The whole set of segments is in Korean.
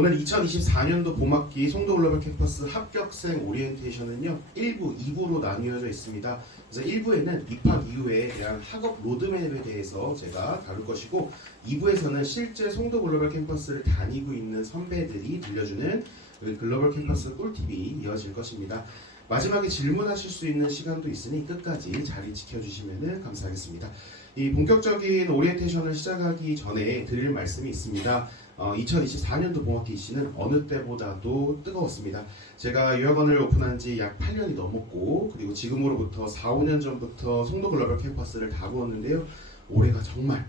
오늘 2024년도 봄학기 송도 글로벌 캠퍼스 합격생 오리엔테이션은요 1부, 2부로 나뉘어져 있습니다. 그래서 1부에는 입학 이후에 대한 학업 로드맵에 대해서 제가 다룰 것이고 2부에서는 실제 송도 글로벌 캠퍼스를 다니고 있는 선배들이 들려주는 글로벌 캠퍼스 꿀팁이 이어질 것입니다. 마지막에 질문하실 수 있는 시간도 있으니 끝까지 자리 지켜주시면 감사하겠습니다. 이 본격적인 오리엔테이션을 시작하기 전에 드릴 말씀이 있습니다. 2024년도 봄학기 입시는 어느 때보다도 뜨거웠습니다. 제가 유학원을 오픈한 지 약 8년이 넘었고 그리고 지금으로부터 4, 5년 전부터 송도 글로벌 캠퍼스를 다루었는데요. 올해가 정말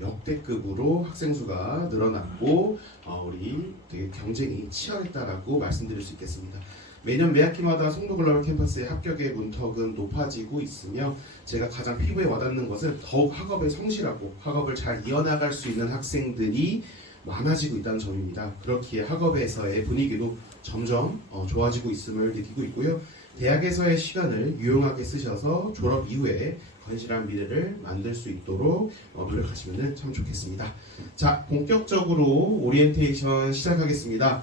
역대급으로 학생 수가 늘어났고 우리 되게 경쟁이 치열했다라고 말씀드릴 수 있겠습니다. 매년 매학기마다 송도 글로벌 캠퍼스의 합격의 문턱은 높아지고 있으며 제가 가장 피부에 와닿는 것은 더욱 학업에 성실하고 학업을 잘 이어나갈 수 있는 학생들이 많아지고 있다는 점입니다. 그렇기에 학업에서의 분위기도 점점 좋아지고 있음을 느끼고 있고요. 대학에서의 시간을 유용하게 쓰셔서 졸업 이후에 건실한 미래를 만들 수 있도록 노력하시면 참 좋겠습니다. 자, 본격적으로 오리엔테이션 시작하겠습니다.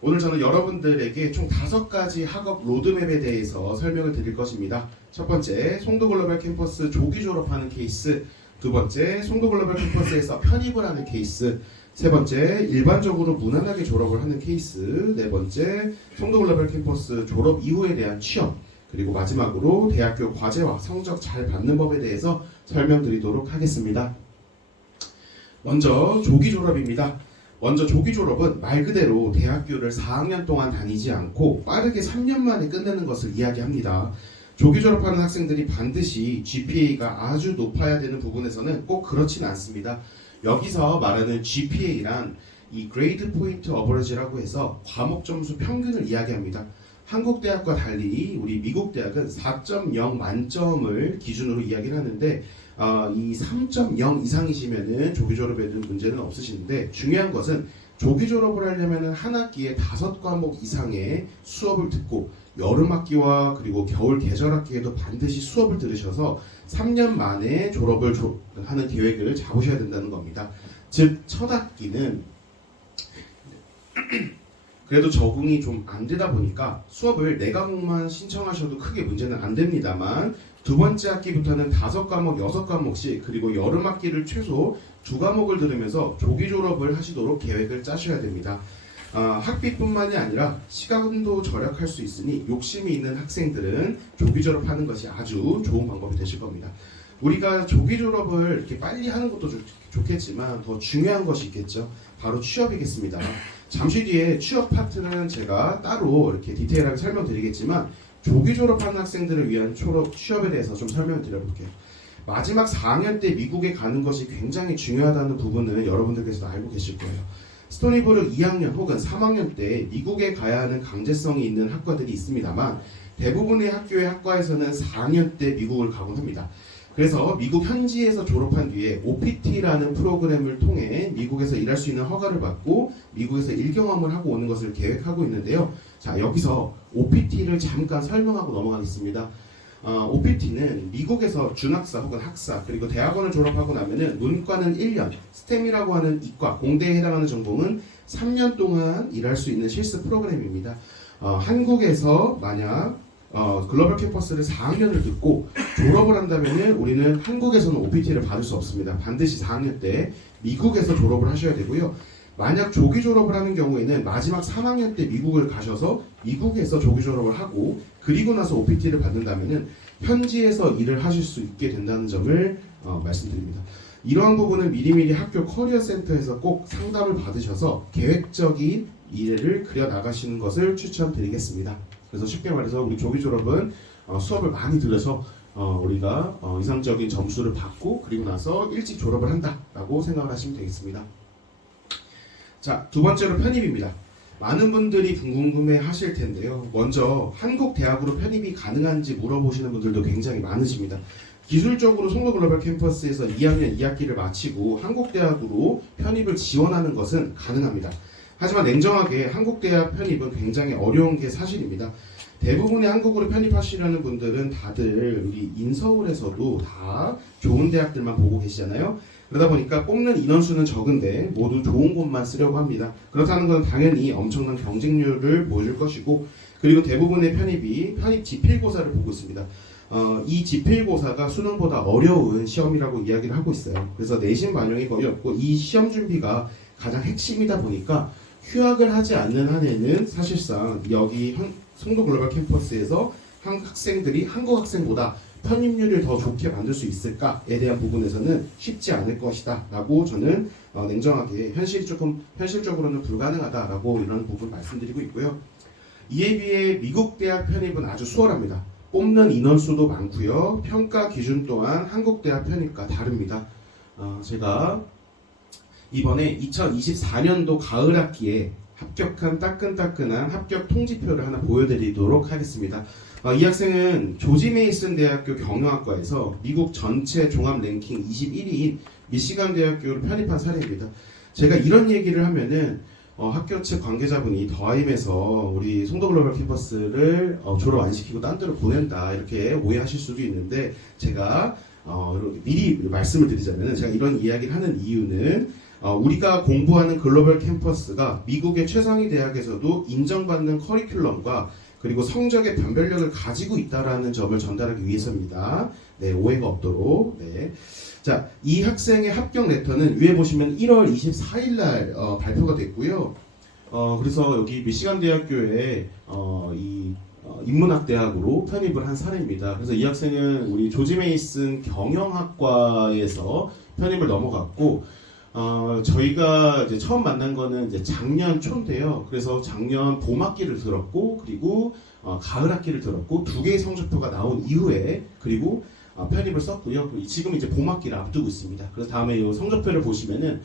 오늘 저는 여러분들에게 총 5가지 학업 로드맵에 대해서 설명을 드릴 것입니다. 첫 번째, 송도 글로벌 캠퍼스 조기 졸업하는 케이스. 두 번째, 송도 글로벌 캠퍼스에서 편입을 하는 케이스. 세 번째, 일반적으로 무난하게 졸업을 하는 케이스. 네 번째, 송도 글로벌 캠퍼스 졸업 이후에 대한 취업. 그리고 마지막으로 대학교 과제와 성적 잘 받는 법에 대해서 설명드리도록 하겠습니다. 먼저 조기 졸업입니다. 먼저 조기 졸업은 말 그대로 대학교를 4학년 동안 다니지 않고 빠르게 3년 만에 끝내는 것을 이야기합니다. 조기 졸업하는 학생들이 반드시 GPA가 아주 높아야 되는 부분에서는 꼭 그렇진 않습니다. 여기서 말하는 GPA란 이 그레이드 포인트 어버리지라고 해서 과목 점수 평균을 이야기합니다. 한국 대학과 달리 우리 미국 대학은 4.0 만점을 기준으로 이야기를 하는데 이 3.0 이상이시면은 조기 졸업에는 문제는 없으신데 중요한 것은 조기 졸업을 하려면은 한 학기에 5과목 이상의 수업을 듣고 여름 학기와 그리고 겨울 계절 학기에도 반드시 수업을 들으셔서 3년 만에 졸업을 하는 계획을 잡으셔야 된다는 겁니다. 즉 첫 학기는 그래도 적응이 좀 안 되다 보니까 수업을 4과목만 신청하셔도 크게 문제는 안 됩니다만 두 번째 학기부터는 5과목, 6과목씩 그리고 여름 학기를 최소 2과목을 들으면서 조기 졸업을 하시도록 계획을 짜셔야 됩니다. 학비뿐만이 아니라 시간도 절약할 수 있으니 욕심이 있는 학생들은 조기 졸업하는 것이 아주 좋은 방법이 되실 겁니다. 우리가 조기 졸업을 이렇게 빨리 하는 것도 좋겠지만 더 중요한 것이 있겠죠. 바로 취업이겠습니다. 잠시 뒤에 취업 파트는 제가 따로 이렇게 디테일하게 설명드리겠지만 조기 졸업하는 학생들을 위한 취업에 대해서 좀 설명드려볼게요. 마지막 4학년 때 미국에 가는 것이 굉장히 중요하다는 부분은 여러분들께서도 알고 계실 거예요. 스토니브룩 2학년 혹은 3학년 때 미국에 가야 하는 강제성이 있는 학과들이 있습니다만 대부분의 학교의 학과에서는 4학년 때 미국을 가곤 합니다. 그래서 미국 현지에서 졸업한 뒤에 OPT라는 프로그램을 통해 미국에서 일할 수 있는 허가를 받고 미국에서 일경험을 하고 오는 것을 계획하고 있는데요. 자, 여기서 OPT를 잠깐 설명하고 넘어가겠습니다. OPT는 미국에서 준학사 혹은 학사 그리고 대학원을 졸업하고 나면은 문과는 1년, 스템이라고 하는 이과, 공대에 해당하는 전공은 3년 동안 일할 수 있는 실습 프로그램입니다. 한국에서 만약 글로벌 캠퍼스를 4학년을 듣고 졸업을 한다면은 우리는 한국에서는 OPT를 받을 수 없습니다. 반드시 4학년 때 미국에서 졸업을 하셔야 되고요. 만약 조기 졸업을 하는 경우에는 마지막 3학년 때 미국을 가셔서 미국에서 조기 졸업을 하고 그리고 나서 OPT를 받는다면은 현지에서 일을 하실 수 있게 된다는 점을 말씀드립니다. 이러한 부분은 미리미리 학교 커리어 센터에서 꼭 상담을 받으셔서 계획적인 미래를 그려 나가시는 것을 추천드리겠습니다. 그래서 쉽게 말해서 우리 조기 졸업은 수업을 많이 들어서 우리가 이상적인 점수를 받고 그리고 나서 일찍 졸업을 한다라고 생각을 하시면 되겠습니다. 자, 두 번째로 편입입니다. 많은 분들이 궁금해 하실 텐데요. 먼저 한국 대학으로 편입이 가능한지 물어보시는 분들도 굉장히 많으십니다. 기술적으로 송도 글로벌 캠퍼스에서 2학년 2학기를 마치고 한국 대학으로 편입을 지원하는 것은 가능합니다. 하지만 냉정하게 한국 대학 편입은 굉장히 어려운 게 사실입니다. 대부분의 한국으로 편입하시려는 분들은 다들 우리 인서울에서도 다 좋은 대학들만 보고 계시잖아요. 그러다 보니까 뽑는 인원수는 적은데 모두 좋은 곳만 쓰려고 합니다. 그렇다는 건 당연히 엄청난 경쟁률을 보여줄 것이고, 그리고 대부분의 편입이 편입 지필고사를 보고 있습니다. 이 지필고사가 수능보다 어려운 시험이라고 이야기를 하고 있어요. 그래서 내신 반영이 거의 없고 이 시험 준비가 가장 핵심이다 보니까 휴학을 하지 않는 한에는 사실상 여기 송도 글로벌 캠퍼스에서 학생들이 한국 학생보다 편입률을 더 좋게 만들 수 있을까에 대한 부분에서는 쉽지 않을 것이다 라고 저는 냉정하게 현실적으로는 불가능하다라고 이런 부분 말씀드리고 있고요. 이에 비해 미국 대학 편입은 아주 수월합니다. 뽑는 인원수도 많고요. 평가 기준 또한 한국 대학 편입과 다릅니다. 제가 이번에 2024년도 가을 학기에 합격한 따끈따끈한 합격 통지표를 하나 보여드리도록 하겠습니다. 이 학생은 조지 메이슨 대학교 경영학과에서 미국 전체 종합 랭킹 21위인 미시간 대학교로 편입한 사례입니다. 제가 이런 얘기를 하면은 학교 측 관계자분이 더하임에서 우리 송도 글로벌 캠퍼스를 졸업 안 시키고 딴 데로 보낸다 이렇게 오해하실 수도 있는데, 제가 미리 말씀을 드리자면 제가 이런 이야기를 하는 이유는 우리가 공부하는 글로벌 캠퍼스가 미국의 최상위 대학에서도 인정받는 커리큘럼과 그리고 성적의 변별력을 가지고 있다라는 점을 전달하기 위해서입니다. 네, 오해가 없도록. 네. 자, 이 학생의 합격 레터는 위에 보시면 1월 24일 날 발표가 됐고요. 그래서 여기 미시간 대학교에 인문학 대학으로 편입을 한 사례입니다. 그래서 이 학생은 우리 조지 메이슨 경영학과에서 편입을 넘어갔고, 저희가 이제 처음 만난 거는 이제 작년 초인데요. 그래서 작년 봄 학기를 들었고, 그리고 가을 학기를 들었고, 두 개의 성적표가 나온 이후에 그리고 편입을 썼고요. 지금 이제 봄 학기를 앞두고 있습니다. 그래서 다음에 이 성적표를 보시면은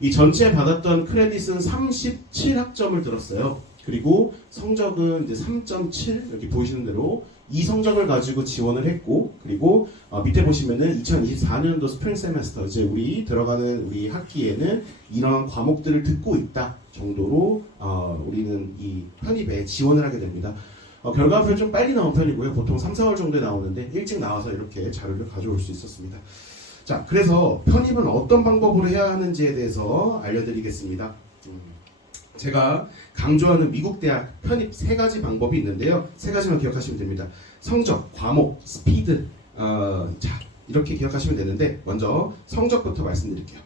이 전체 받았던 크레딧은 37학점을 들었어요. 그리고 성적은 이제 3.7 이렇게 보이시는 대로 이 성적을 가지고 지원을 했고, 그리고 밑에 보시면은 2024년도 스프링 세메스터 이제 우리 들어가는 우리 학기에는 이런 과목들을 듣고 있다 정도로 우리는 이 편입에 지원을 하게 됩니다. 결과표 좀 빨리 나온 편이고요. 보통 3, 4월 정도에 나오는데 일찍 나와서 이렇게 자료를 가져올 수 있었습니다. 자, 그래서 편입은 어떤 방법으로 해야 하는지에 대해서 알려드리겠습니다. 제가 강조하는 미국 대학 편입 3가지 방법이 있는데요. 3가지만 기억하시면 됩니다. 성적, 과목, 스피드. 자, 이렇게 기억하시면 되는데 먼저 성적부터 말씀드릴게요.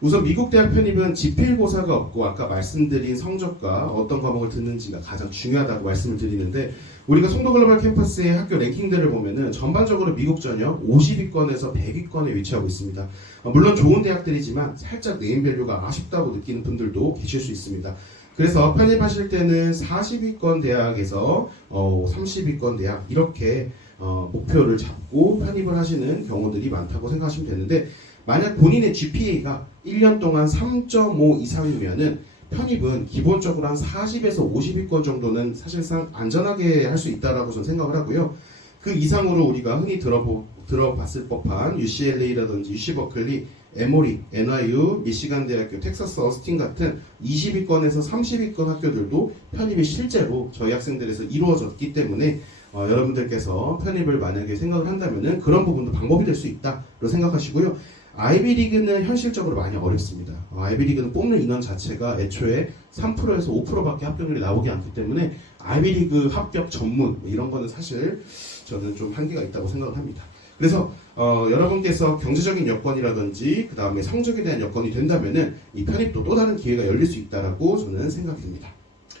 우선 미국 대학 편입은 지필고사가 없고 아까 말씀드린 성적과 어떤 과목을 듣는지가 가장 중요하다고 말씀을 드리는데, 우리가 송도 글로벌 캠퍼스의 학교 랭킹들을 보면은 전반적으로 미국 전역 50위권에서 100위권에 위치하고 있습니다. 물론 좋은 대학들이지만 살짝 네임밸류가 아쉽다고 느끼는 분들도 계실 수 있습니다. 그래서 편입하실 때는 40위권 대학에서 30위권 대학 이렇게 목표를 잡고 편입을 하시는 경우들이 많다고 생각하시면 되는데, 만약 본인의 GPA가 1년 동안 3.5 이상이면은 편입은 기본적으로 한 40에서 50위권 정도는 사실상 안전하게 할 수 있다라고 저는 생각을 하고요. 그 이상으로 우리가 흔히 들어봤을 법한 UCLA라든지 UC 버클리, 에모리, NYU, 미시간 대학교, 텍사스 어스틴 같은 20위권에서 30위권 학교들도 편입이 실제로 저희 학생들에서 이루어졌기 때문에 여러분들께서 편입을 만약에 생각을 한다면은 그런 부분도 방법이 될 수 있다고 생각하시고요. 아이비리그는 현실적으로 많이 어렵습니다. 아이비리그는 뽑는 인원 자체가 애초에 3%에서 5%밖에 합격률이 나오지 않기 때문에 아이비리그 합격 전문 이런 거는 사실 저는 좀 한계가 있다고 생각을 합니다. 그래서 여러분께서 경제적인 여건이라든지 그 다음에 성적에 대한 여건이 된다면은 이 편입도 또 다른 기회가 열릴 수 있다라고 저는 생각이 듭니다.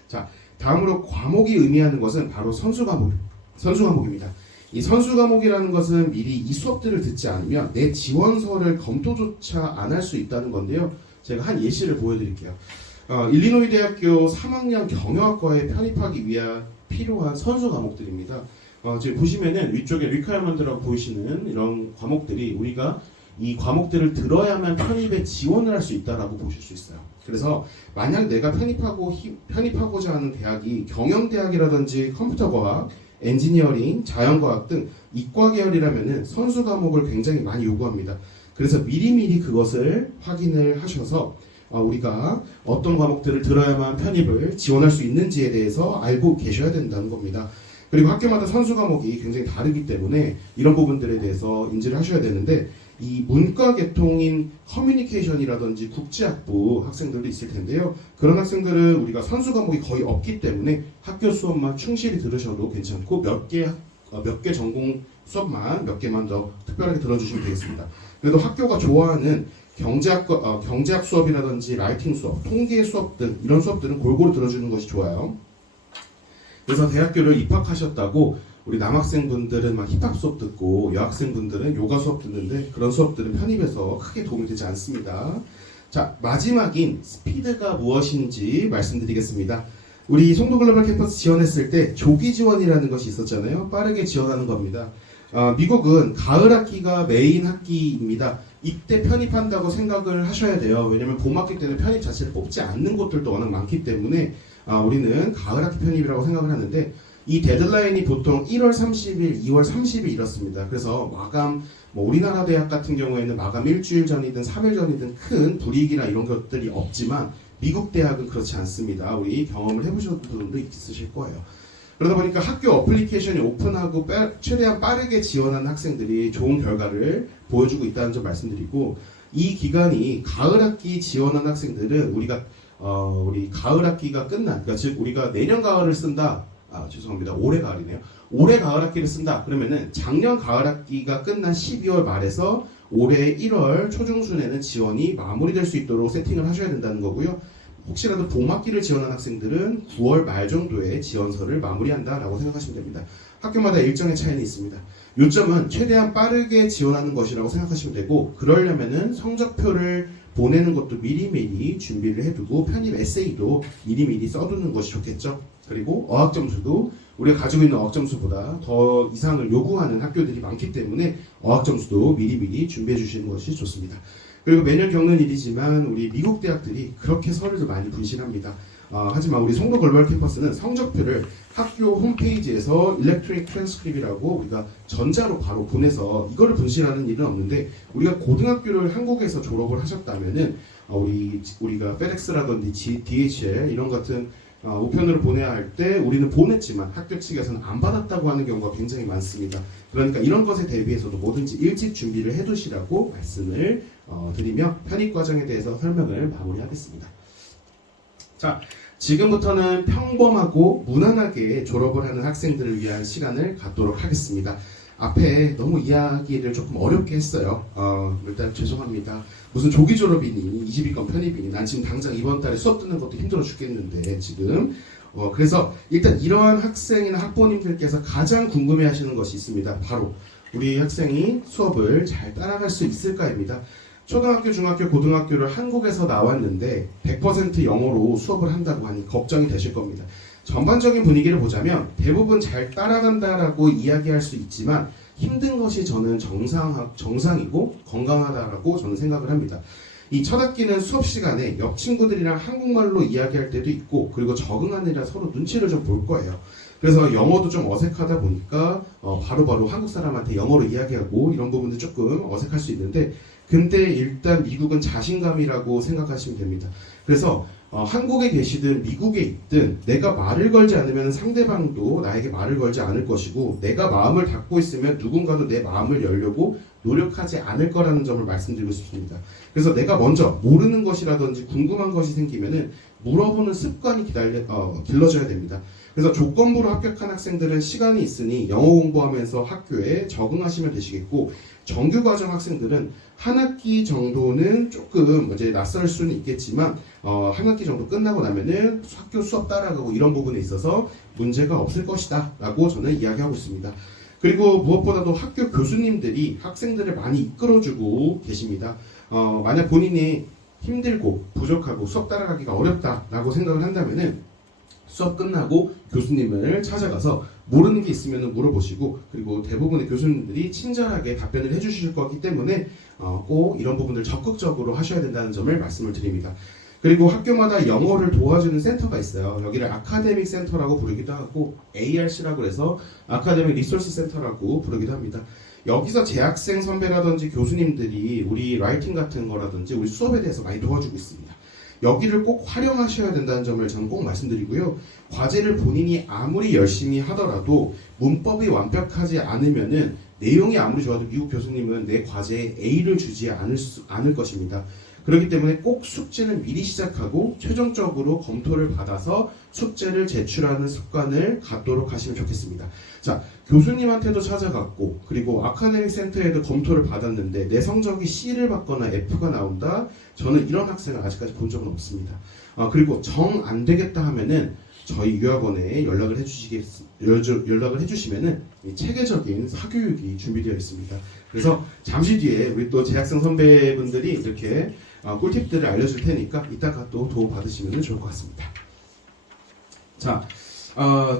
자, 다음으로 과목이 의미하는 것은 바로 선수 과목입니다. 이 선수 과목이라는 것은 미리 이 수업들을 듣지 않으면 내 지원서를 검토조차 안 할 수 있다는 건데요. 제가 한 예시를 보여드릴게요. 일리노이 대학교 3학년 경영학과에 편입하기 위한 필요한 선수 과목들입니다. 지금 보시면은 위쪽에 리퀘어먼트라고 보이시는 이런 과목들이 우리가 이 과목들을 들어야만 편입에 지원을 할 수 있다라고 보실 수 있어요. 그래서 만약 내가 편입하고자 하는 대학이 경영대학이라든지 컴퓨터과학, 엔지니어링, 자연과학 등 이과 계열이라면은 선수 과목을 굉장히 많이 요구합니다. 그래서 미리미리 그것을 확인을 하셔서 우리가 어떤 과목들을 들어야만 편입을 지원할 수 있는지에 대해서 알고 계셔야 된다는 겁니다. 그리고 학교마다 선수 과목이 굉장히 다르기 때문에 이런 부분들에 대해서 인지를 하셔야 되는데 이 문과 계통인 커뮤니케이션이라든지 국제학부 학생들도 있을 텐데요. 그런 학생들은 우리가 선수 과목이 거의 없기 때문에 학교 수업만 충실히 들으셔도 괜찮고 몇 개 전공 수업만 몇 개만 더 특별하게 들어주시면 되겠습니다. 그래도 학교가 좋아하는 경제학 수업이라든지 라이팅 수업, 통계 수업 등 이런 수업들은 골고루 들어주는 것이 좋아요. 그래서 대학교를 입학하셨다고 우리 남학생분들은 막 힙합 수업 듣고 여학생분들은 요가 수업 듣는데 그런 수업들은 편입에서 크게 도움이 되지 않습니다. 자, 마지막인 스피드가 무엇인지 말씀드리겠습니다. 우리 송도 글로벌 캠퍼스 지원했을 때 조기 지원이라는 것이 있었잖아요. 빠르게 지원하는 겁니다. 미국은 가을 학기가 메인 학기입니다. 이때 편입한다고 생각을 하셔야 돼요. 왜냐면 봄 학기 때는 편입 자체를 뽑지 않는 곳들도 워낙 많기 때문에 우리는 가을 학기 편입이라고 생각을 하는데 이 데드라인이 보통 1월 30일, 2월 30일 이렇습니다. 그래서 마감, 우리나라 대학 같은 경우에는 마감 일주일 전이든 3일 전이든 큰 불이익이나 이런 것들이 없지만 미국 대학은 그렇지 않습니다. 우리 경험을 해보신 분들도 있으실 거예요. 그러다 보니까 학교 어플리케이션이 오픈하고 최대한 빠르게 지원하는 학생들이 좋은 결과를 보여주고 있다는 점 말씀드리고 이 기간이 가을 학기 지원한 학생들은 우리 가을 학기가 끝난 그러니까 즉 우리가 내년 가을을 쓴다. 죄송합니다. 올해 가을이네요. 올해 가을 학기를 쓴다. 그러면은 작년 가을 학기가 끝난 12월 말에서 올해 1월 초중순에는 지원이 마무리될 수 있도록 세팅을 하셔야 된다는 거고요. 혹시라도 봄 학기를 지원한 학생들은 9월 말 정도에 지원서를 마무리한다라고 생각하시면 됩니다. 학교마다 일정의 차이는 있습니다. 요점은 최대한 빠르게 지원하는 것이라고 생각하시면 되고 그러려면은 성적표를 보내는 것도 미리미리 준비를 해두고 편입 에세이도 미리미리 써두는 것이 좋겠죠. 그리고 어학점수도 우리가 가지고 있는 어학점수보다 더 이상을 요구하는 학교들이 많기 때문에 어학점수도 미리미리 준비해 주시는 것이 좋습니다. 그리고 매년 겪는 일이지만 우리 미국 대학들이 그렇게 서류를 많이 분실합니다. 하지만 우리 송도 글로벌 캠퍼스는 성적표를 학교 홈페이지에서 일렉트로닉 트랜스크립이라고 우리가 전자로 바로 보내서 이거를 분실하는 일은 없는데 우리가 고등학교를 한국에서 졸업을 하셨다면은 우리가 페덱스라든지 DHL 이런 같은 우편으로 보내야 할 때 우리는 보냈지만 학교 측에서는 안 받았다고 하는 경우가 굉장히 많습니다. 그러니까 이런 것에 대비해서도 뭐든지 일찍 준비를 해두시라고 말씀을 드리며 편입 과정에 대해서 설명을 마무리하겠습니다. 자, 지금부터는 평범하고 무난하게 졸업을 하는 학생들을 위한 시간을 갖도록 하겠습니다. 앞에 너무 이야기를 조금 어렵게 했어요. 일단 죄송합니다. 무슨 조기 졸업이니 20위권 편입이니 난 지금 당장 이번 달에 수업 듣는 것도 힘들어 죽겠는데 지금 그래서 일단 이러한 학생이나 학부모님들께서 가장 궁금해하시는 것이 있습니다. 바로 우리 학생이 수업을 잘 따라갈 수 있을까입니다. 초등학교, 중학교, 고등학교를 한국에서 나왔는데 100% 영어로 수업을 한다고 하니 걱정이 되실 겁니다. 전반적인 분위기를 보자면 대부분 잘 따라간다라고 이야기할 수 있지만 힘든 것이 저는 정상이고 건강하다라고 저는 생각을 합니다. 이 첫 학기는 수업 시간에 옆 친구들이랑 한국말로 이야기할 때도 있고 그리고 적응하느라 서로 눈치를 좀 볼 거예요. 그래서 영어도 좀 어색하다 보니까 바로바로 한국 사람한테 영어로 이야기하고 이런 부분도 조금 어색할 수 있는데 근데 일단 미국은 자신감이라고 생각하시면 됩니다. 그래서 한국에 계시든 미국에 있든 내가 말을 걸지 않으면 상대방도 나에게 말을 걸지 않을 것이고 내가 마음을 닫고 있으면 누군가도 내 마음을 열려고 노력하지 않을 거라는 점을 말씀드리고 싶습니다. 그래서 내가 먼저 모르는 것이라든지 궁금한 것이 생기면은 물어보는 습관이 길러져야 됩니다. 그래서 조건부로 합격한 학생들은 시간이 있으니 영어 공부하면서 학교에 적응하시면 되시겠고 정규과정 학생들은 한 학기 정도는 조금 이제 낯설 수는 있겠지만 한 학기 정도 끝나고 나면은 학교 수업 따라가고 이런 부분에 있어서 문제가 없을 것이다 라고 저는 이야기하고 있습니다. 그리고 무엇보다도 학교 교수님들이 학생들을 많이 이끌어주고 계십니다. 만약 본인이 힘들고 부족하고 수업 따라가기가 어렵다라고 생각을 한다면은 수업 끝나고 교수님을 찾아가서 모르는 게 있으면 물어보시고 그리고 대부분의 교수님들이 친절하게 답변을 해주실 거기 때문에 꼭 이런 부분들 적극적으로 하셔야 된다는 점을 말씀을 드립니다. 그리고 학교마다 영어를 도와주는 센터가 있어요. 여기를 아카데믹 센터라고 부르기도 하고 ARC라고 해서 아카데믹 리소스 센터라고 부르기도 합니다. 여기서 재학생 선배라든지 교수님들이 우리 라이팅 같은 거라든지 우리 수업에 대해서 많이 도와주고 있습니다. 여기를 꼭 활용하셔야 된다는 점을 저는 꼭 말씀드리고요. 과제를 본인이 아무리 열심히 하더라도 문법이 완벽하지 않으면은 내용이 아무리 좋아도 미국 교수님은 내 과제에 A를 주지 않을 것입니다. 그렇기 때문에 꼭 숙제는 미리 시작하고 최종적으로 검토를 받아서 숙제를 제출하는 습관을 갖도록 하시면 좋겠습니다. 자, 교수님한테도 찾아갔고 그리고 아카데믹 센터에도 검토를 받았는데 내 성적이 C를 받거나 F가 나온다? 저는 이런 학생을 아직까지 본 적은 없습니다. 그리고 정 안 되겠다 하면은 저희 유학원에 연락을 해주시면은 체계적인 사교육이 준비되어 있습니다. 그래서 잠시 뒤에 우리 또 재학생 선배분들이 이렇게 꿀팁들을 알려줄 테니까 이따가 또 도움 받으시면 좋을 것 같습니다. 자,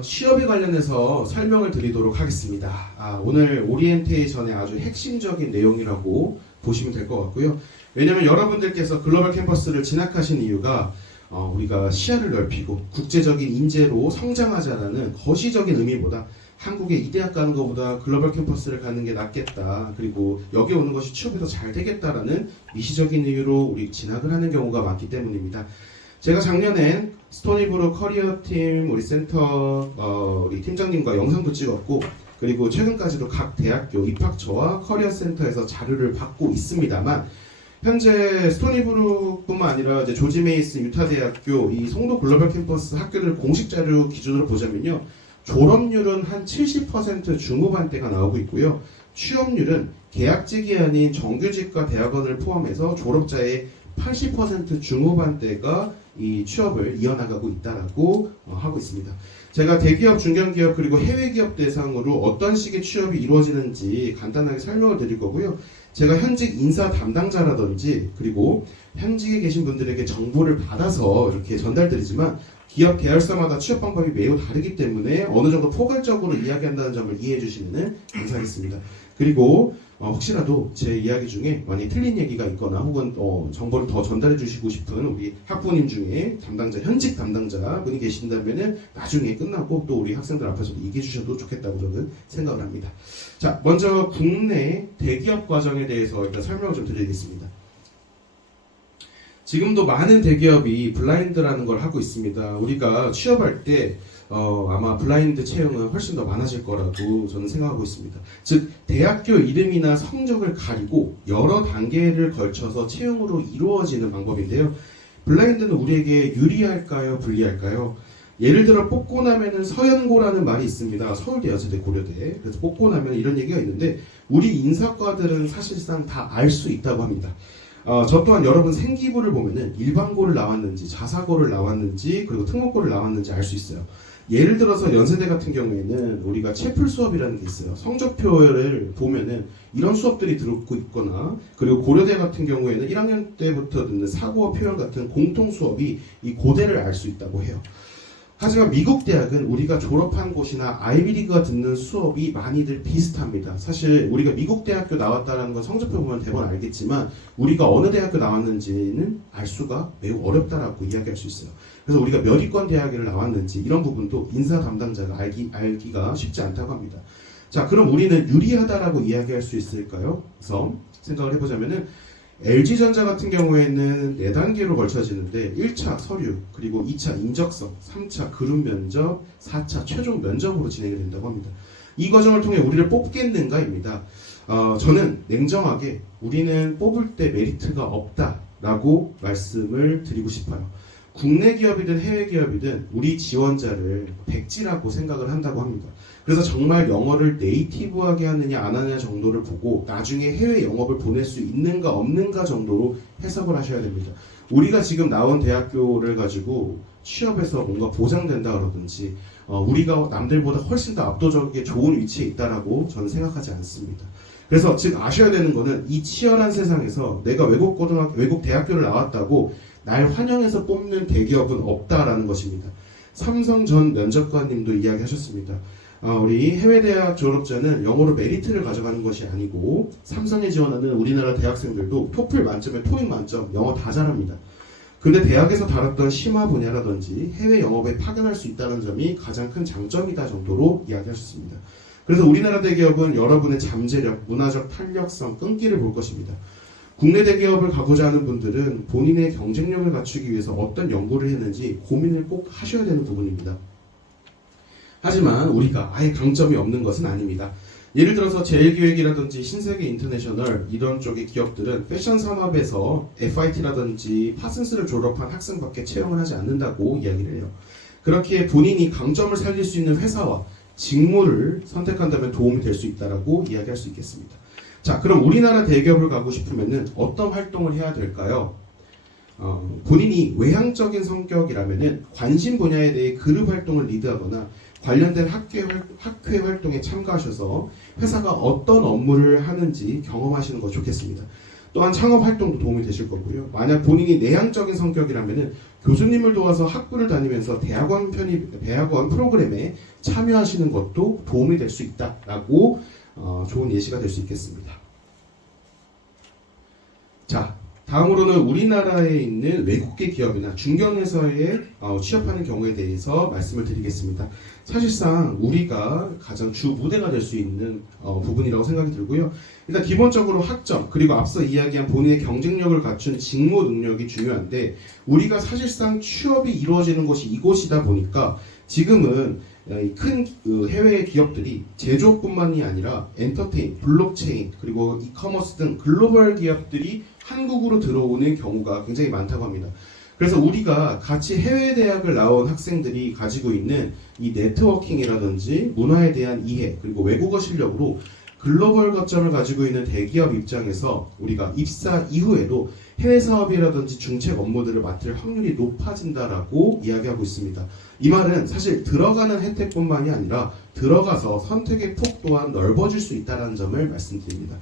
취업에 관련해서 설명을 드리도록 하겠습니다. 오늘 오리엔테이션의 아주 핵심적인 내용이라고 보시면 될 것 같고요. 왜냐하면 여러분들께서 글로벌 캠퍼스를 진학하신 이유가 우리가 시야를 넓히고 국제적인 인재로 성장하자라는 거시적인 의미보다 한국에 이 대학 가는 것보다 글로벌 캠퍼스를 가는 게 낫겠다. 그리고 여기 오는 것이 취업에 더 잘 되겠다라는 미시적인 이유로 우리 진학을 하는 경우가 많기 때문입니다. 제가 작년엔 스토니브룩 커리어팀 우리 센터 우리 팀장님과 영상도 찍었고 그리고 최근까지도 각 대학교 입학처와 커리어 센터에서 자료를 받고 있습니다만 현재 스토니브룩뿐만 아니라 이제 조지 메이슨 유타대학교 이 송도 글로벌 캠퍼스 학교들 공식 자료 기준으로 보자면요. 졸업률은 한 70% 중후반대가 나오고 있고요. 취업률은 계약직이 아닌 정규직과 대학원을 포함해서 졸업자의 80% 중후반대가 이 취업을 이어나가고 있다라고 하고 있습니다. 제가 대기업, 중견기업 그리고 해외기업 대상으로 어떤 식의 취업이 이루어지는지 간단하게 설명을 드릴 거고요. 제가 현직 인사 담당자라든지 그리고 현직에 계신 분들에게 정보를 받아서 이렇게 전달드리지만 기업 계열사마다 취업 방법이 매우 다르기 때문에 어느 정도 포괄적으로 이야기한다는 점을 이해해 주시면 감사하겠습니다. 그리고 혹시라도 제 이야기 중에 만약에 틀린 얘기가 있거나 혹은 정보를 더 전달해 주시고 싶은 우리 학부모님 중에 현직 담당자 분이 계신다면 나중에 끝나고 또 우리 학생들 앞에서도 얘기해 주셔도 좋겠다고 저는 생각을 합니다. 자, 먼저 국내 대기업 과정에 대해서 일단 설명을 좀 드리겠습니다. 지금도 많은 대기업이 블라인드라는 걸 하고 있습니다. 우리가 취업할 때 아마 블라인드 채용은 훨씬 더 많아질 거라고 저는 생각하고 있습니다. 즉 대학교 이름이나 성적을 가리고 여러 단계를 걸쳐서 채용으로 이루어지는 방법인데요. 블라인드는 우리에게 유리할까요? 불리할까요? 예를 들어 뽑고 나면은 서연고라는 말이 있습니다. 서울대, 여수대, 고려대. 그래서 뽑고 나면 이런 얘기가 있는데 우리 인사과들은 사실상 다 알 수 있다고 합니다. 저 또한 여러분 생기부를 보면은 일반고를 나왔는지 자사고를 나왔는지 그리고 특목고를 나왔는지 알 수 있어요. 예를 들어서 연세대 같은 경우에는 우리가 채플 수업이라는 게 있어요. 성적표를 보면은 이런 수업들이 들어있고 있거나 그리고 고려대 같은 경우에는 1학년 때부터 듣는 사고와 표현 같은 공통 수업이 이 고대를 알 수 있다고 해요. 하지만 미국 대학은 우리가 졸업한 곳이나 아이비리그가 듣는 수업이 많이들 비슷합니다. 사실 우리가 미국 대학교 나왔다는 건 성적표 보면 대번 알겠지만 우리가 어느 대학교 나왔는지는 알 수가 매우 어렵다라고 이야기할 수 있어요. 그래서 우리가 몇 위권 대학을 나왔는지 이런 부분도 인사 담당자가 알기가 쉽지 않다고 합니다. 자, 그럼 우리는 유리하다라고 이야기할 수 있을까요? 그래서 생각을 해보자면은 LG전자 같은 경우에는 4단계로 걸쳐지는데 1차 서류, 그리고 2차 인적성, 3차 그룹 면접, 4차 최종 면접으로 진행이 된다고 합니다. 이 과정을 통해 우리를 뽑겠는가입니다. 저는 냉정하게 우리는 뽑을 때 메리트가 없다라고 말씀을 드리고 싶어요. 국내 기업이든 해외 기업이든 우리 지원자를 백지라고 생각을 한다고 합니다. 그래서 정말 영어를 네이티브하게 하느냐 안 하느냐 정도를 보고 나중에 해외 영업을 보낼 수 있는가 없는가 정도로 해석을 하셔야 됩니다. 우리가 지금 나온 대학교를 가지고 취업에서 뭔가 보장된다 그러든지 우리가 남들보다 훨씬 더 압도적이게 좋은 위치에 있다라고 저는 생각하지 않습니다. 그래서 즉 아셔야 되는 거는 이 치열한 세상에서 내가 외국 대학교를 나왔다고 날 환영해서 뽑는 대기업은 없다라는 것입니다. 삼성 전 면접관님도 이야기하셨습니다. 우리 해외대학 졸업자는 영어로 메리트를 가져가는 것이 아니고 삼성에 지원하는 우리나라 대학생들도 토플 만점에 토익 만점, 영어 다 잘합니다. 근데 대학에서 다뤘던 심화 분야라든지 해외 영업에 파견할 수 있다는 점이 가장 큰 장점이다 정도로 이야기하셨습니다. 그래서 우리나라 대기업은 여러분의 잠재력, 문화적 탄력성, 끈기를 볼 것입니다. 국내 대기업을 가고자 하는 분들은 본인의 경쟁력을 갖추기 위해서 어떤 연구를 했는지 고민을 꼭 하셔야 되는 부분입니다. 하지만 우리가 아예 강점이 없는 것은 아닙니다. 예를 들어서 제일기획이라든지 신세계 인터내셔널 이런 쪽의 기업들은 패션 산업에서 FIT라든지 파슨스를 졸업한 학생밖에 채용을 하지 않는다고 이야기를 해요. 그렇기에 본인이 강점을 살릴 수 있는 회사와 직무를 선택한다면 도움이 될 수 있다라고 이야기할 수 있겠습니다. 자, 그럼 우리나라 대기업을 가고 싶으면은 어떤 활동을 해야 될까요? 본인이 외향적인 성격이라면은 관심 분야에 대해 그룹 활동을 리드하거나 관련된 학회 활동에 참가하셔서 회사가 어떤 업무를 하는지 경험하시는 거 좋겠습니다. 또한 창업 활동도 도움이 되실 거고요. 만약 본인이 내향적인 성격이라면은 교수님을 도와서 학부를 다니면서 대학원 프로그램에 참여하시는 것도 도움이 될 수 있다라고 좋은 예시가 될 수 있겠습니다. 자, 다음으로는 우리나라에 있는 외국계 기업이나 중견회사에 취업하는 경우에 대해서 말씀을 드리겠습니다. 사실상 우리가 가장 주 무대가 될 수 있는 부분이라고 생각이 들고요. 일단 기본적으로 학점 그리고 앞서 이야기한 본인의 경쟁력을 갖춘 직무 능력이 중요한데 우리가 사실상 취업이 이루어지는 곳이 이곳이다 보니까 지금은 큰 해외 기업들이 제조업뿐만이 아니라 엔터테인, 블록체인 그리고 이커머스 등 글로벌 기업들이 한국으로 들어오는 경우가 굉장히 많다고 합니다. 그래서 우리가 같이 해외 대학을 나온 학생들이 가지고 있는 이 네트워킹이라든지 문화에 대한 이해 그리고 외국어 실력으로 글로벌 거점을 가지고 있는 대기업 입장에서 우리가 입사 이후에도 해외 사업이라든지 중책 업무들을 맡을 확률이 높아진다라고 이야기하고 있습니다. 이 말은 사실 들어가는 혜택뿐만이 아니라 들어가서 선택의 폭 또한 넓어질 수 있다는 점을 말씀드립니다.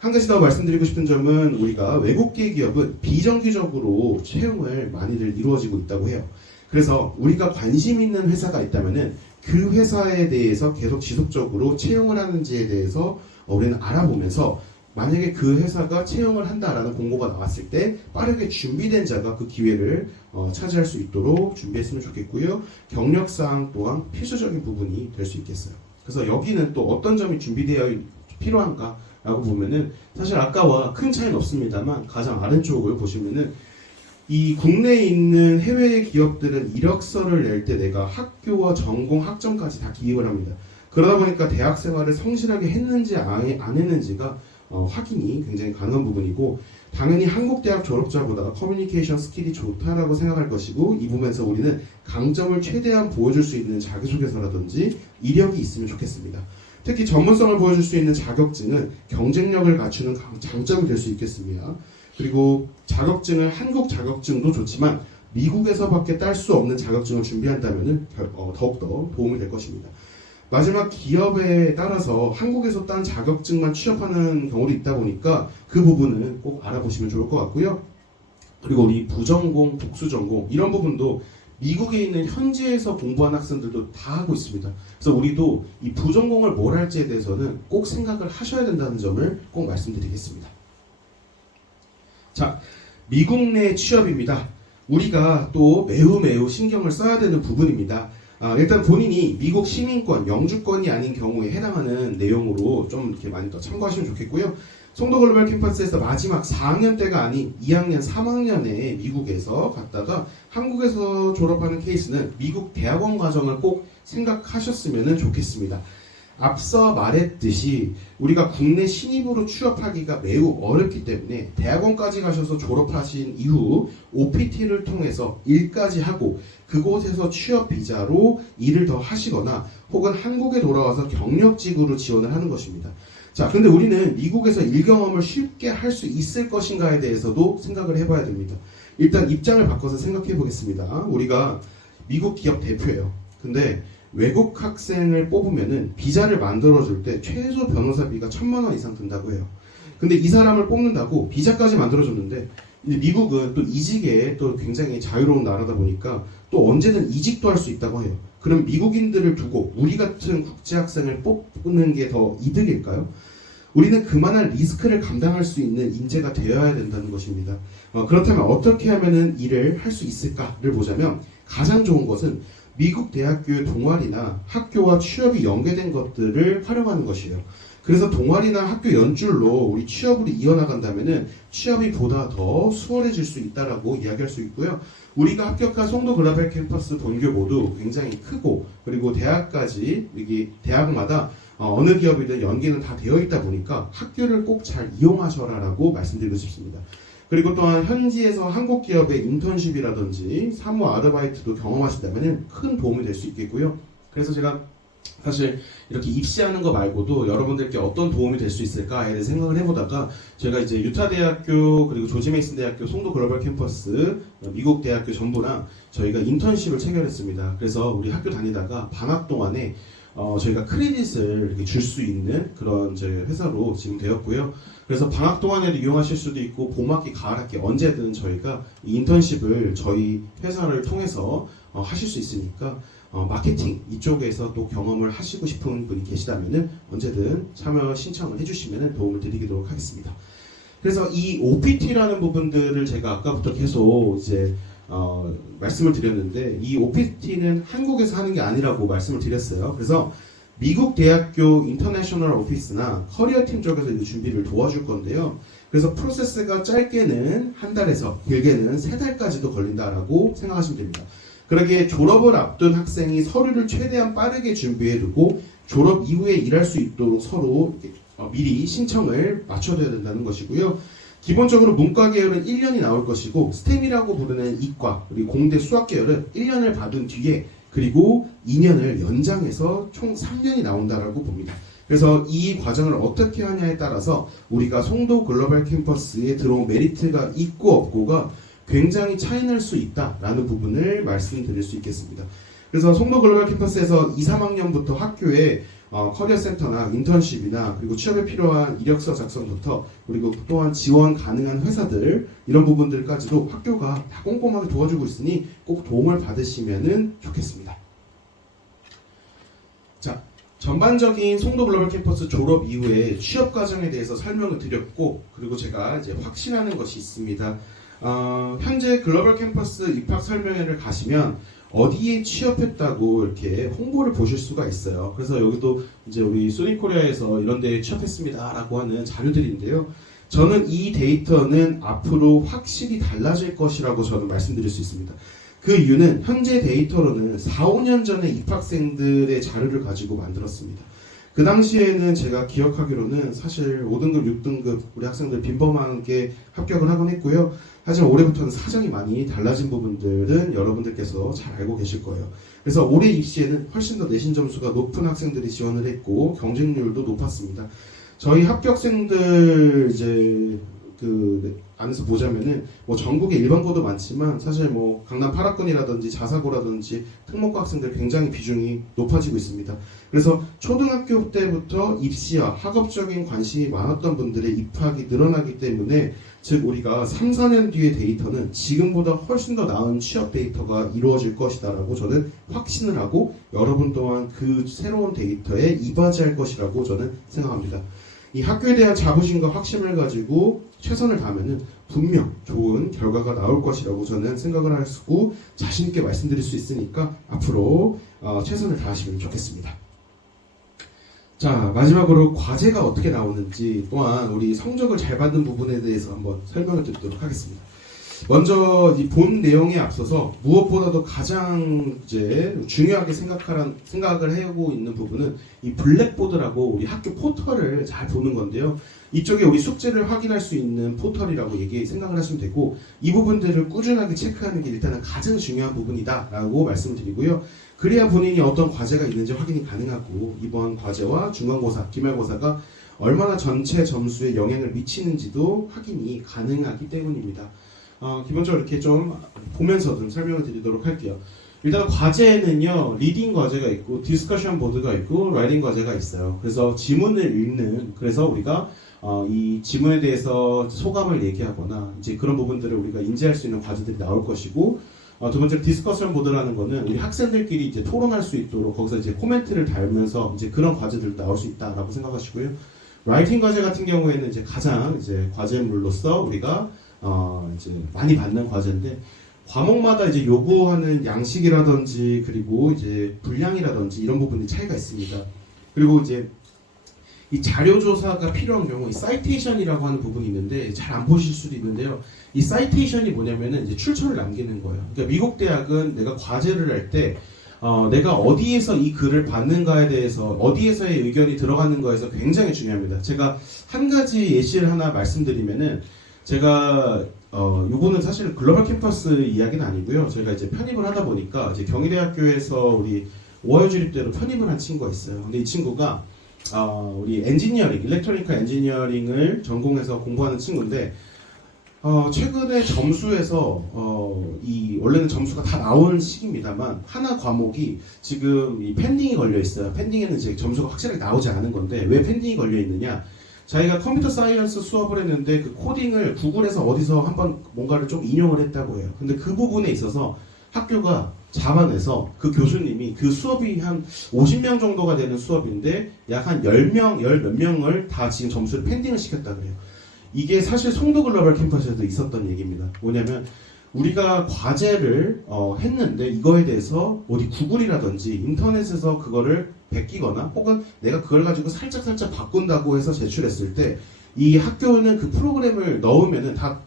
한 가지 더 말씀드리고 싶은 점은 우리가 외국계 기업은 비정기적으로 채용을 많이들 이루어지고 있다고 해요. 그래서 우리가 관심 있는 회사가 있다면은 그 회사에 대해서 계속 지속적으로 채용을 하는지에 대해서 우리는 알아보면서 만약에 그 회사가 채용을 한다라는 공고가 나왔을 때 빠르게 준비된 자가 그 기회를 차지할 수 있도록 준비했으면 좋겠고요. 경력사항 또한 필수적인 부분이 될 수 있겠어요. 그래서 여기는 또 어떤 점이 준비되어 필요한가 라고 보면은 사실 아까와 큰 차이는 없습니다만 가장 아래쪽을 보시면은 이 국내에 있는 해외 기업들은 이력서를 낼 때 내가 학교와 전공 학점까지 다 기입을 합니다. 그러다 보니까 대학 생활을 성실하게 했는지 안 했는지가 확인이 굉장히 가능한 부분이고 당연히 한국 대학 졸업자보다 커뮤니케이션 스킬이 좋다라고 생각할 것이고 이 부분에서 우리는 강점을 최대한 보여줄 수 있는 자기소개서라든지 이력이 있으면 좋겠습니다. 특히 전문성을 보여줄 수 있는 자격증은 경쟁력을 갖추는 장점이 될 수 있겠습니다. 그리고 자격증을 한국 자격증도 좋지만 미국에서밖에 딸 수 없는 자격증을 준비한다면 더욱더 도움이 될 것입니다. 마지막 기업에 따라서 한국에서 딴 자격증만 취업하는 경우도 있다 보니까 그 부분은 꼭 알아보시면 좋을 것 같고요. 그리고 우리 부전공, 복수전공 이런 부분도 미국에 있는 현지에서 공부한 학생들도 다 하고 있습니다. 그래서 우리도 이 부전공을 뭘 할지에 대해서는 꼭 생각을 하셔야 된다는 점을 꼭 말씀드리겠습니다. 자, 미국 내 취업입니다. 우리가 또 매우 신경을 써야 되는 부분입니다. 일단 본인이 미국 시민권, 영주권이 아닌 경우에 해당하는 내용으로 좀 이렇게 많이 더 참고하시면 좋겠고요. 송도 글로벌 캠퍼스에서 마지막 4학년 때가 아닌 2학년, 3학년에 미국에서 갔다가 한국에서 졸업하는 케이스는 미국 대학원 과정을 꼭 생각하셨으면 좋겠습니다. 앞서 말했듯이 우리가 국내 신입으로 취업하기가 매우 어렵기 때문에 대학원까지 가셔서 졸업하신 이후 OPT를 통해서 일까지 하고 그곳에서 취업 비자로 일을 더 하시거나 혹은 한국에 돌아와서 경력직으로 지원을 하는 것입니다. 자, 근데 우리는 미국에서 일 경험을 쉽게 할 수 있을 것인가에 대해서도 생각을 해봐야 됩니다. 일단 입장을 바꿔서 생각해 보겠습니다. 우리가 미국 기업 대표예요. 근데 외국 학생을 뽑으면은 비자를 만들어줄 때 최소 변호사비가 1,000만 원 이상 든다고 해요. 근데 이 사람을 뽑는다고 비자까지 만들어줬는데 미국은 또 이직에 또 굉장히 자유로운 나라다 보니까 또 언제든 이직도 할 수 있다고 해요. 그럼 미국인들을 두고 우리 같은 국제 학생을 뽑는 게 더 이득일까요? 우리는 그만한 리스크를 감당할 수 있는 인재가 되어야 된다는 것입니다. 그렇다면 어떻게 하면은 일을 할 수 있을까를 보자면 가장 좋은 것은 미국 대학교의 동아리나 학교와 취업이 연계된 것들을 활용하는 것이에요. 그래서 동아리나 학교 연줄로 우리 취업을 이어나간다면은 취업이 보다 더 수월해질 수 있다라고 이야기할 수 있고요. 우리가 합격한 송도 글로벌 캠퍼스 본교모도 굉장히 크고 그리고 대학까지 이게 대학마다 어느 기업이든 연계는 다 되어 있다 보니까 학교를 꼭 잘 이용하셔라라고 말씀드리고 싶습니다. 그리고 또한 현지에서 한국 기업의 인턴십이라든지 사무 아르바이트도 경험하신다면 큰 도움이 될 수 있겠고요. 그래서 제가 사실 이렇게 입시하는 거 말고도 여러분들께 어떤 도움이 될 수 있을까에 대해 생각을 해보다가 제가 이제 유타 대학교 그리고 조지 메이슨 대학교 송도 글로벌 캠퍼스 미국 대학교 전부랑 저희가 인턴십을 체결했습니다. 그래서 우리 학교 다니다가 방학 동안에 저희가 크레딧을 이렇게 줄 수 있는 그런 저희 회사로 지금 되었고요. 그래서 방학 동안에도 이용하실 수도 있고 봄학기, 가을학기 언제든 저희가 인턴십을 저희 회사를 통해서 하실 수 있으니까 마케팅 이쪽에서 또 경험을 하시고 싶은 분이 계시다면은 언제든 참여 신청을 해주시면 도움을 드리도록 하겠습니다. 그래서 이 OPT라는 부분들을 제가 아까부터 계속 이제 말씀을 드렸는데 이 OPT는 한국에서 하는 게 아니라고 말씀을 드렸어요. 그래서 미국 대학교 인터내셔널 오피스나 커리어팀 쪽에서 이 준비를 도와줄 건데요. 그래서 프로세스가 짧게는 한 달에서 길게는 3달까지도 걸린다라고 생각하시면 됩니다. 그러기에 졸업을 앞둔 학생이 서류를 최대한 빠르게 준비해두고 졸업 이후에 일할 수 있도록 서로 미리 신청을 맞춰둬야 된다는 것이고요. 기본적으로 문과 계열은 1년이 나올 것이고 스템이라고 부르는 이과 그리고 공대 수학 계열은 1년을 받은 뒤에 그리고 2년을 연장해서 총 3년이 나온다라고 봅니다. 그래서 이 과정을 어떻게 하냐에 따라서 우리가 송도 글로벌 캠퍼스에 들어온 메리트가 있고 없고가 굉장히 차이 날 수 있다라는 부분을 말씀드릴 수 있겠습니다. 그래서 송도 글로벌 캠퍼스에서 2, 3학년부터 학교에 커리어 센터나 인턴십이나 그리고 취업에 필요한 이력서 작성부터 그리고 또한 지원 가능한 회사들 이런 부분들까지도 학교가 다 꼼꼼하게 도와주고 있으니 꼭 도움을 받으시면 좋겠습니다. 자, 전반적인 송도 글로벌 캠퍼스 졸업 이후에 취업 과정에 대해서 설명을 드렸고 그리고 제가 이제 확신하는 것이 있습니다. 현재 글로벌 캠퍼스 입학 설명회를 가시면 어디에 취업했다고 이렇게 홍보를 보실 수가 있어요. 그래서 여기도 이제 우리 소니코리아에서 이런 데 취업했습니다 라고 하는 자료들인데요. 저는 이 데이터는 앞으로 확실히 달라질 것이라고 저는 말씀드릴 수 있습니다. 그 이유는 현재 데이터로는 4, 5년 전에 입학생들의 자료를 가지고 만들었습니다. 그 당시에는 제가 기억하기로는 사실 5등급, 6등급 우리 학생들 빈번하게 합격을 하곤 했고요. 하지만 올해부터는 사정이 많이 달라진 부분들은 여러분들께서 잘 알고 계실 거예요. 그래서 올해 입시에는 훨씬 더 내신 점수가 높은 학생들이 지원을 했고 경쟁률도 높았습니다. 저희 합격생들 이제 그 안에서 보자면은 뭐 전국에 일반고도 많지만 사실 뭐 강남 8학군이라든지 자사고라든지 특목고 학생들 굉장히 비중이 높아지고 있습니다. 그래서 초등학교 때부터 입시와 학업적인 관심이 많았던 분들의 입학이 늘어나기 때문에 즉 우리가 3, 4년 뒤의 데이터는 지금보다 훨씬 더 나은 취업 데이터가 이루어질 것이다라고 저는 확신을 하고 여러분 또한 그 새로운 데이터에 이바지할 것이라고 저는 생각합니다. 이 학교에 대한 자부심과 확신을 가지고 최선을 다하면은 분명 좋은 결과가 나올 것이라고 저는 생각을 하고 자신 있게 말씀드릴 수 있으니까 앞으로 최선을 다하시면 좋겠습니다. 자, 마지막으로 과제가 어떻게 나오는지 또한 우리 성적을 잘 받는 부분에 대해서 한번 설명을 드리도록 하겠습니다. 먼저 이 본 내용에 앞서서 무엇보다도 가장 이제 중요하게 생각을 하고 있는 부분은 이 블랙보드라고 우리 학교 포털을 잘 보는 건데요. 이쪽에 우리 숙제를 확인할 수 있는 포털이라고 생각을 하시면 되고 이 부분들을 꾸준하게 체크하는 게 일단은 가장 중요한 부분이다라고 말씀을 드리고요. 그래야 본인이 어떤 과제가 있는지 확인이 가능하고 이번 과제와 중간고사, 기말고사가 얼마나 전체 점수에 영향을 미치는지도 확인이 가능하기 때문입니다. 기본적으로 이렇게 좀 보면서 좀 설명을 드리도록 할게요. 일단 과제는요, 리딩 과제가 있고, 디스커션 보드가 있고, 라이팅 과제가 있어요. 그래서 지문을 읽는, 그래서 우리가 이 지문에 대해서 소감을 얘기하거나, 이제 그런 부분들을 우리가 인지할 수 있는 과제들이 나올 것이고, 두 번째로 디스커션 보드라는 거는 우리 학생들끼리 이제 토론할 수 있도록 거기서 이제 코멘트를 달면서 이제 그런 과제들도 나올 수 있다라고 생각하시고요. 라이팅 과제 같은 경우에는 이제 가장 이제 과제물로서 우리가 이제 많이 받는 과제인데 과목마다 이제 요구하는 양식이라든지 그리고 이제 분량이라든지 이런 부분이 차이가 있습니다. 그리고 이제 이 자료 조사가 필요한 경우 이 사이테이션이라고 하는 부분이 있는데 잘 안 보실 수도 있는데요. 이 사이테이션이 뭐냐면은 이제 출처를 남기는 거예요. 그러니까 미국 대학은 내가 과제를 할 때 내가 어디에서 이 글을 받는가에 대해서 어디에서의 의견이 들어가는 거에서 굉장히 중요합니다. 제가 한 가지 예시를 하나 말씀드리면은 제가 요거는 사실 글로벌 캠퍼스 이야기는 아니고요. 제가 이제 편입을 하다 보니까 이제 경희대학교에서 우리 오하이오 주립대로 편입을 한 친구가 있어요. 근데 이 친구가 우리 엔지니어링, 일렉트로니컬 엔지니어링을 전공해서 공부하는 친구인데 최근에 점수에서 원래는 점수가 다 나오는 시기입니다만 하나 과목이 지금 이 펜딩이 걸려 있어요. 펜딩에는 이제 점수가 확실하게 나오지 않은 건데 왜 펜딩이 걸려 있느냐? 자기가 컴퓨터 사이언스 수업을 했는데 그 코딩을 구글에서 어디서 한번 뭔가를 좀 인용을 했다고 해요. 근데 그 부분에 있어서 학교가 잡아내서 그 교수님이 그 수업이 한 50명 정도가 되는 수업인데 약 한 10명, 열 몇 명을 다 지금 점수를 펜딩을 시켰다 그래요. 이게 사실 송도 글로벌 캠퍼스에도 있었던 얘기입니다. 뭐냐면 우리가 과제를 했는데 이거에 대해서 어디 구글이라든지 인터넷에서 그거를 베끼거나 혹은 내가 그걸 가지고 살짝 바꾼다고 해서 제출했을 때 이 학교는 그 프로그램을 넣으면은 다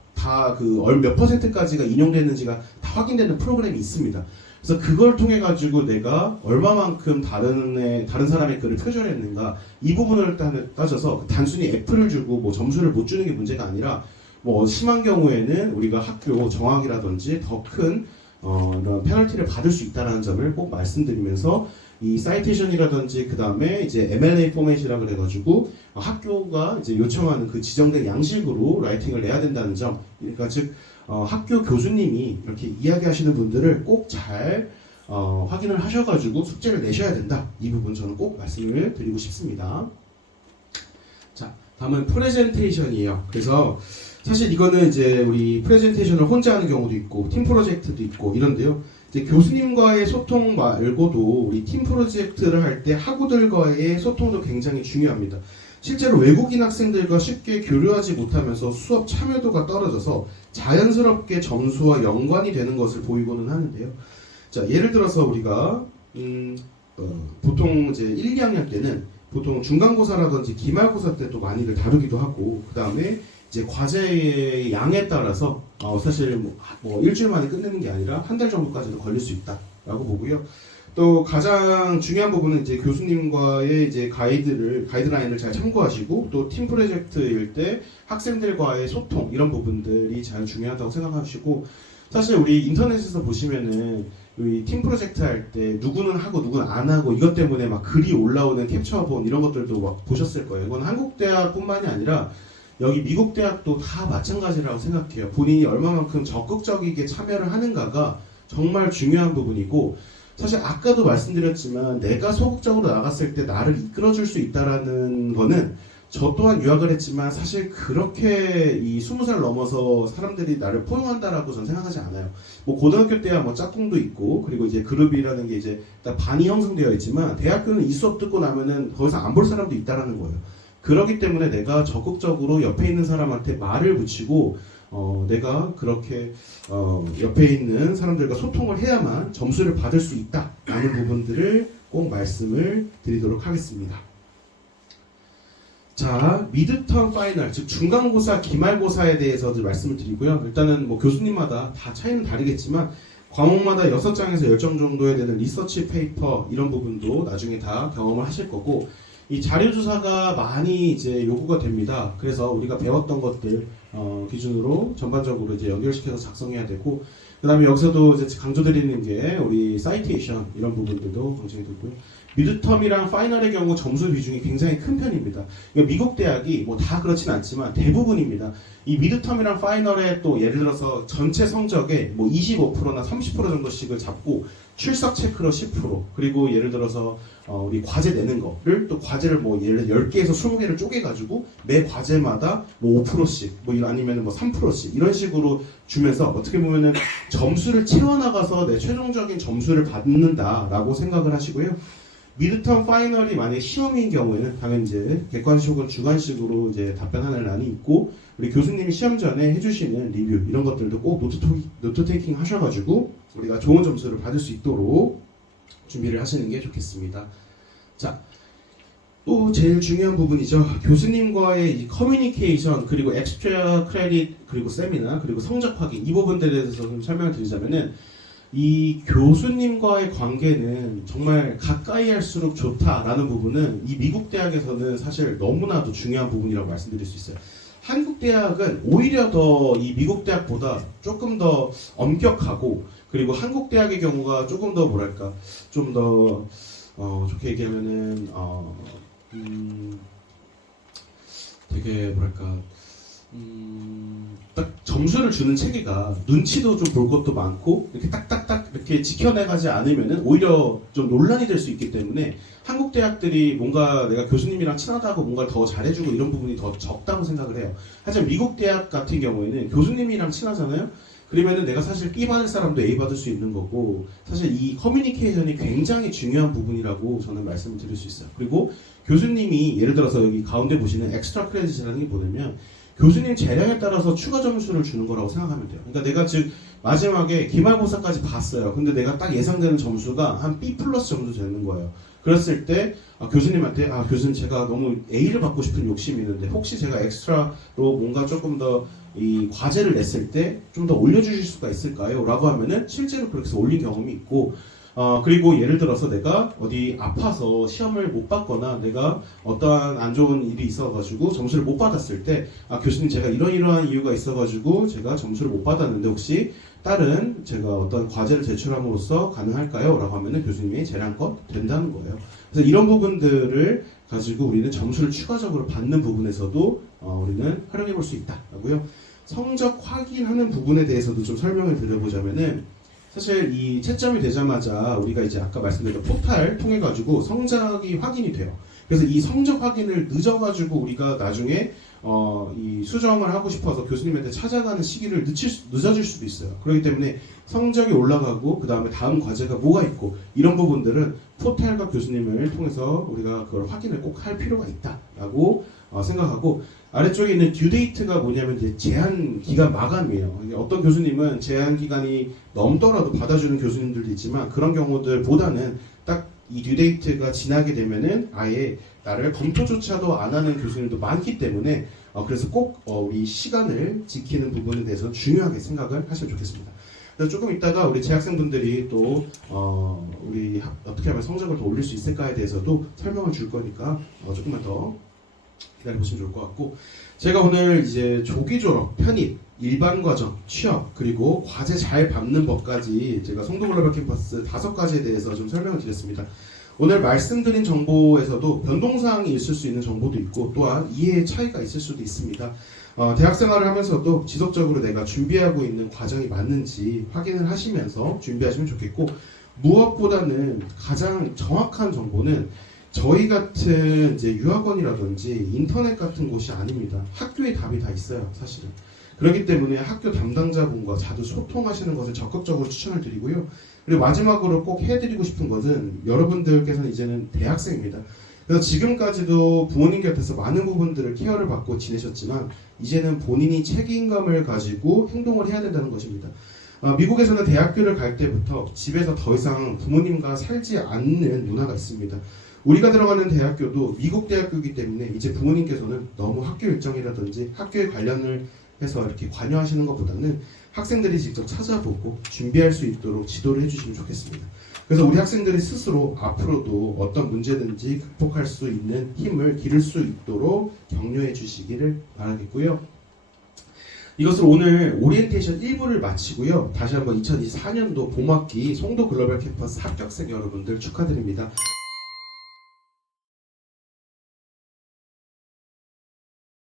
그 몇 퍼센트까지가 인용되는지가 다 확인되는 프로그램이 있습니다. 그래서 그걸 통해 가지고 내가 얼마만큼 다른 사람의 글을 표절했는가 이 부분을 따져서 단순히 F를 주고 뭐 점수를 못 주는 게 문제가 아니라 뭐 심한 경우에는 우리가 학교 정학이라든지 더 큰 이런 페널티를 받을 수 있다는 점을 꼭 말씀드리면서 이 사이테이션이라든지 그 다음에 이제 MLA 포맷이라 그래가지고 학교가 이제 요청하는 그 지정된 양식으로 라이팅을 내야 된다는 점, 그러니까 즉 학교 교수님이 이렇게 이야기하시는 분들을 꼭 잘 확인을 하셔가지고 숙제를 내셔야 된다. 이 부분 저는 꼭 말씀을 드리고 싶습니다. 자, 다음은 프레젠테이션이에요. 그래서 사실 이거는 이제 우리 프레젠테이션을 혼자 하는 경우도 있고 팀 프로젝트도 있고 이런데요. 이제 교수님과의 소통 말고도 우리 팀 프로젝트를 할 때 학우들과의 소통도 굉장히 중요합니다. 실제로 외국인 학생들과 쉽게 교류하지 못하면서 수업 참여도가 떨어져서 자연스럽게 점수와 연관이 되는 것을 보이고는 하는데요. 자, 예를 들어서 우리가 보통 이제 1, 2학년 때는 보통 중간고사라든지 기말고사 때도 많이들 다루기도 하고 그 다음에 이제 과제의 양에 따라서 사실 뭐 일주일 만에 끝내는 게 아니라 한 달 정도까지도 걸릴 수 있다라고 보고요. 또 가장 중요한 부분은 이제 교수님과의 이제 가이드라인을 잘 참고하시고 또 팀 프로젝트일 때 학생들과의 소통 이런 부분들이 잘 중요하다고 생각하시고 사실 우리 인터넷에서 보시면은 우리 팀 프로젝트 할 때 누구는 하고 누구는 안 하고 이것 때문에 막 글이 올라오는 캡처본 이런 것들도 막 보셨을 거예요. 이건 한국 대학뿐만이 아니라 여기 미국 대학도 다 마찬가지라고 생각해요. 본인이 얼마만큼 적극적이게 참여를 하는가가 정말 중요한 부분이고 사실 아까도 말씀드렸지만 내가 소극적으로 나갔을 때 나를 이끌어줄 수 있다라는 거는 저 또한 유학을 했지만 사실 그렇게 이 20살 넘어서 사람들이 나를 포용한다라고 저는 생각하지 않아요. 뭐 고등학교 때야 뭐 짝꿍도 있고 그리고 이제 그룹이라는 게 이제 딱 반이 형성되어 있지만 대학교는 이 수업 듣고 나면은 더 이상 안 볼 사람도 있다라는 거예요. 그렇기 때문에 내가 적극적으로 옆에 있는 사람한테 말을 붙이고 내가 그렇게 옆에 있는 사람들과 소통을 해야만 점수를 받을 수 있다라는 부분들을 꼭 말씀을 드리도록 하겠습니다. 자, 미드텀 파이널, 즉 중간고사, 기말고사에 대해서도 말씀을 드리고요. 일단은 뭐 교수님마다 다 차이는 다르겠지만 과목마다 6장에서 10장 정도에 되는 리서치 페이퍼 이런 부분도 나중에 다 경험을 하실 거고 이 자료조사가 많이 이제 요구가 됩니다. 그래서 우리가 배웠던 것들 기준으로 전반적으로 이제 연결시켜서 작성해야 되고 그 다음에 여기서도 이제 강조드리는 게 우리 사이테이션 이런 부분들도 강조해 두고요. 미드텀이랑 파이널의 경우 점수 비중이 굉장히 큰 편입니다. 미국 대학이 뭐 다 그렇진 않지만 대부분입니다. 이 미드텀이랑 파이널에 또 예를 들어서 전체 성적의 뭐 25%나 30% 정도씩을 잡고 출석 체크로 10% 그리고 예를 들어서 우리 과제 내는 거를 또 과제를 뭐 예를 들어 10개에서 20개를 쪼개가지고 매 과제마다 뭐 5%씩 뭐 아니면 뭐 3%씩 이런 식으로 주면서 어떻게 보면은 점수를 채워나가서 내 최종적인 점수를 받는다라고 생각을 하시고요. 미드텀 파이널이 만약에 시험인 경우에는 당연히 이제 객관식 혹은 주관식으로 이제 답변하는 란이 있고 우리 교수님이 시험 전에 해주시는 리뷰 이런 것들도 꼭 노트 테이킹 하셔가지고 우리가 좋은 점수를 받을 수 있도록 준비를 하시는 게 좋겠습니다. 자, 또 제일 중요한 부분이죠. 교수님과의 이 커뮤니케이션, 그리고 엑스트라 크레딧, 그리고 세미나, 그리고 성적 확인, 이 부분들에 대해서 좀 설명을 드리자면은, 이 교수님과의 관계는 정말 가까이 할수록 좋다라는 부분은 이 미국 대학에서는 사실 너무나도 중요한 부분이라고 말씀드릴 수 있어요. 한국 대학은 오히려 더 이 미국 대학보다 조금 더 엄격하고, 그리고 한국 대학의 경우가 조금 더 뭐랄까, 좀 더 좋게 얘기하면은 되게 뭐랄까, 딱 점수를 주는 체계가 눈치도 좀 볼 것도 많고, 이렇게 딱딱딱 이렇게 지켜내가지 않으면은 오히려 좀 논란이 될 수 있기 때문에 한국 대학들이 뭔가 내가 교수님이랑 친하다고 뭔가 더 잘해주고 이런 부분이 더 적다고 생각을 해요. 하지만 미국 대학 같은 경우에는 교수님이랑 친하잖아요. 그러면은 내가 사실 B 받을 사람도 A 받을 수 있는 거고, 사실 이 커뮤니케이션이 굉장히 중요한 부분이라고 저는 말씀을 드릴 수 있어요. 그리고 교수님이 예를 들어서 여기 가운데 보시는 엑스트라 크레딧이라는 게 뭐냐면, 교수님 재량에 따라서 추가 점수를 주는 거라고 생각하면 돼요. 그러니까 내가 즉 마지막에 기말고사까지 봤어요. 근데 내가 딱 예상되는 점수가 한 B 플러스 정도 되는 거예요. 그랬을 때 교수님한테 교수님 제가 너무 A를 받고 싶은 욕심이 있는데 혹시 제가 엑스트라로 뭔가 조금 더 이 과제를 냈을 때 좀 더 올려주실 수가 있을까요? 라고 하면은 실제로 그렇게 해서 올린 경험이 있고, 그리고 예를 들어서 내가 어디 아파서 시험을 못 봤거나 내가 어떠한 안 좋은 일이 있어가지고 점수를 못 받았을 때 교수님 제가 이러이러한 이유가 있어가지고 제가 점수를 못 받았는데 혹시 다른 제가 어떤 과제를 제출함으로써 가능할까요? 라고 하면은 교수님이 재량껏 된다는 거예요. 그래서 이런 부분들을 가지고 우리는 점수를 추가적으로 받는 부분에서도 우리는 활용해 볼 수 있다라고요. 성적 확인하는 부분에 대해서도 좀 설명을 드려보자면은, 사실 이 채점이 되자마자 우리가 이제 아까 말씀드렸던 포탈 통해 가지고 성적이 확인이 돼요. 그래서 이 성적 확인을 늦어가지고 우리가 나중에 이 수정을 하고 싶어서 교수님한테 찾아가는 시기를 늦어질 수도 있어요. 그렇기 때문에 성적이 올라가고 그 다음에 다음 과제가 뭐가 있고 이런 부분들은 포탈과 교수님을 통해서 우리가 그걸 확인을 꼭 할 필요가 있다라고 생각하고, 아래쪽에 있는 듀데이트가 뭐냐면 이제 제한 기간 마감이에요. 어떤 교수님은 제한 기간이 넘더라도 받아주는 교수님들도 있지만 그런 경우들보다는 딱 이 듀데이트가 지나게 되면은 아예 나를 검토조차도 안 하는 교수님도 많기 때문에 그래서 꼭 우리 시간을 지키는 부분에 대해서 중요하게 생각을 하시면 좋겠습니다. 그래서 조금 이따가 우리 재학생분들이 또 우리 어떻게 하면 성적을 더 올릴 수 있을까에 대해서도 설명을 줄 거니까 조금만 더 기다려보시면 좋을 것 같고, 제가 오늘 이제 조기 졸업, 편입, 일반 과정, 취업, 그리고 과제 잘 밟는 법까지 제가 송도 글로벌 캠퍼스 5가지에 대해서 좀 설명을 드렸습니다. 오늘 말씀드린 정보에서도 변동사항이 있을 수 있는 정보도 있고 또한 이해의 차이가 있을 수도 있습니다. 대학 생활을 하면서도 지속적으로 내가 준비하고 있는 과정이 맞는지 확인을 하시면서 준비하시면 좋겠고, 무엇보다는 가장 정확한 정보는 저희 같은 이제 유학원이라든지 인터넷 같은 곳이 아닙니다. 학교에 답이 다 있어요, 사실은. 그렇기 때문에 학교 담당자분과 자주 소통하시는 것을 적극적으로 추천을 드리고요. 그리고 마지막으로 꼭 해드리고 싶은 것은, 여러분들께서는 이제는 대학생입니다. 그래서 지금까지도 부모님 곁에서 많은 부분들을 케어를 받고 지내셨지만 이제는 본인이 책임감을 가지고 행동을 해야 된다는 것입니다. 미국에서는 대학교를 갈 때부터 집에서 더 이상 부모님과 살지 않는 문화가 있습니다. 우리가 들어가는 대학교도 미국 대학교이기 때문에 이제 부모님께서는 너무 학교 일정이라든지 학교에 관련을 해서 이렇게 관여하시는 것보다는 학생들이 직접 찾아보고 준비할 수 있도록 지도를 해주시면 좋겠습니다. 그래서 우리 학생들이 스스로 앞으로도 어떤 문제든지 극복할 수 있는 힘을 기를 수 있도록 격려해 주시기를 바라겠고요. 이것으로 오늘 오리엔테이션 1부를 마치고요. 다시 한번 2024년도 봄학기 송도 글로벌 캠퍼스 합격생 여러분들 축하드립니다.